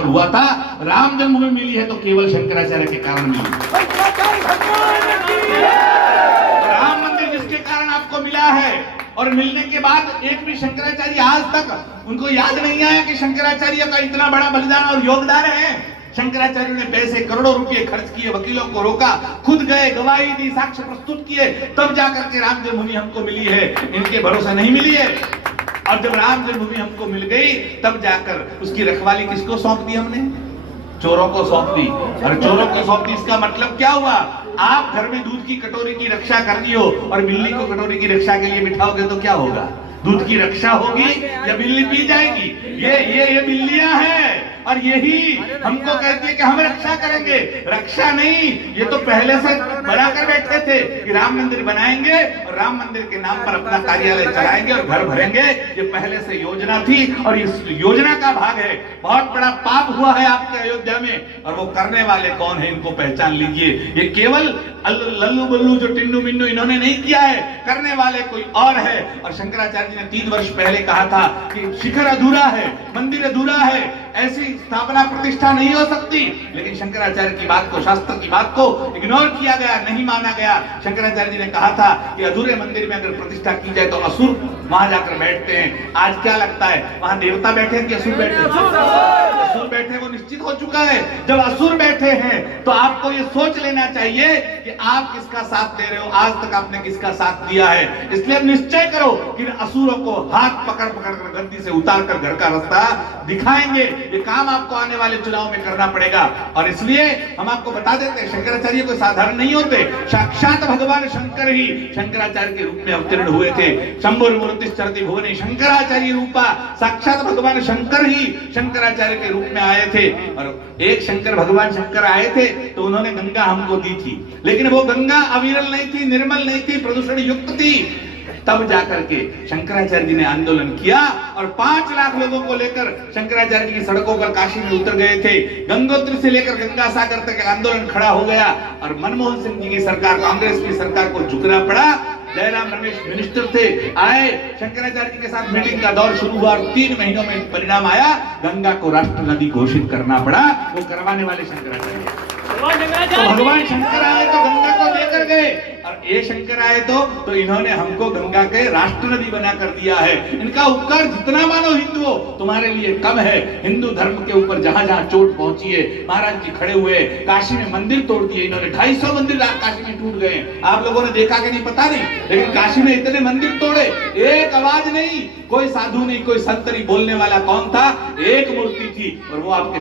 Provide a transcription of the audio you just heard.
पर हुआ था। राम जन्मभूमि मिली है तो केवल शंकराचार्य के कारण मिली। राम मंदिर जिसके कारण आपको मिला है, और मिलने के बाद एक भी शंकराचार्य आज तक उनको याद नहीं आया कि शंकराचार्य का इतना बड़ा बलिदान और योगदान है। शंकराचार्य ने पैसे करोड़ों रुपए खर्च किए, वकीलों को रोका, खुद गए, गवाही दी, साक्ष्य प्रस्तुत किए, तब जाकर के राम जन्मभूमि हमको मिली है। इनके भरोसे नहीं मिली है। और जब राम जन्मभूमि हमको मिल गई तब जाकर उसकी रखवाली किसको सौंप दी हमने? चोरों को सौंप दी। और चोरों को सौंप दी इसका मतलब क्या हुआ? आप घर में दूध की कटोरी की रक्षा करती हो और बिल्ली को कटोरी की रक्षा के लिए बिठाओगे तो क्या होगा? दूध की रक्षा होगी या बिल्ली पी जाएगी? ये बिल्लियां हैं और यही हमको कहती है कि हम रक्षा करेंगे। रक्षा नहीं, ये तो पहले से बनाकर बैठे थे कि राम मंदिर बनाएंगे और राम मंदिर के नाम पर अपना कार्यालय चलाएंगे और घर भरेंगे। ये पहले से योजना थी और इस योजना का भाग है। बहुत बड़ा पाप हुआ है आपके अयोध्या में, और वो करने वाले कौन है इनको पहचान लीजिए। ये केवल लल्लू बल्लू जो टिन्नू मिन्नू इन्होंने नहीं किया है, करने वाले कोई और है। और शंकराचार्य जी ने 3 वर्ष पहले कहा था कि शिखर अधूरा है, मंदिर अधूरा है, ऐसी स्थापना प्रतिष्ठा नहीं हो सकती। लेकिन शंकराचार्य की बात को, शास्त्र की बात को इग्नोर किया गया, नहीं माना गया। शंकराचार्य जी ने कहा था कि अधूरे मंदिर में अगर प्रतिष्ठा की जाए तो असुर वहां जाकर बैठते हैं। आज क्या लगता है, वहां देवता बैठे हैं कि असुर बैठे हैं? असुर बैठे, वो निश्चित हो चुका है। जब असुर बैठे हैं तो आपको ये सोच लेना चाहिए कि आप किसका साथ दे रहे हो, आज तक आपने किसका साथ दिया है। इसलिए अब निश्चय करो कि असुरों को हाथ पकड़ पकड़ कर गद्दी से उतार कर घर का रास्ता दिखाएंगे। ये काम आपको आने वाले चुनाव में करना पड़ेगा। और इसलिए हम आपको बता देते हैं, शंकराचार्य कोई साधारण नहीं होते। साक्षात भगवान शंकर ही शंकराचार्य के रूप में अवतीर्ण हुए थे। शंभुर्मूर्तिश्चरति भुवने शंकराचार्य रूपा, साक्षात भगवान शंकर ही शंकराचार्य के रूप में आए थे। और एक शंकर, भगवान शंकर आए थे तो उन्होंने गंगा हमको दी थी, लेकिन वो गंगा अविरल नहीं थी, निर्मल नहीं थी, प्रदूषण युक्त थी। तब जाकर के शंकराचार्य जी ने आंदोलन किया और 5 लाख लोगों को लेकर शंकराचार्य जी की सड़कों पर काशी में उतर गए थे। गंगोत्री से लेकर गंगा सागर तक आंदोलन खड़ा हो गया और मनमोहन सिंह जी की सरकार, कांग्रेस की सरकार को झुकना पड़ा। जयराम रमेश मिनिस्टर थे, आए, शंकराचार्य जी के साथ मीटिंग का दौर शुरू हुआ और 3 महीनों में परिणाम आया, गंगा को राष्ट्र नदी घोषित करना पड़ा। वो करवाने वाले शंकराचार्य। तो भगवान शंकर आए तो गंगा को देकर गए, और ये शंकर आए तो इन्होंने हमको गंगा के राष्ट्र नदी बनाकर दिया है। इनका उपकार जितना मानो हिंदुओं तुम्हारे लिए कम है। हिंदू धर्म के ऊपर जहां जहां चोट पहुंची है, महाराज जी खड़े हुए, काशी में मंदिर तोड़ दिए इन्होंने। 250 मंदिर काशी में टूट गए। आप लोगों ने देखा कि नहीं पता नहीं, लेकिन काशी में इतने मंदिर तोड़े, एक आवाज नहीं, कोई साधु नहीं, कोई संत नहीं, बोलने वाला कौन था? एक मूर्ति थी, और वो आपके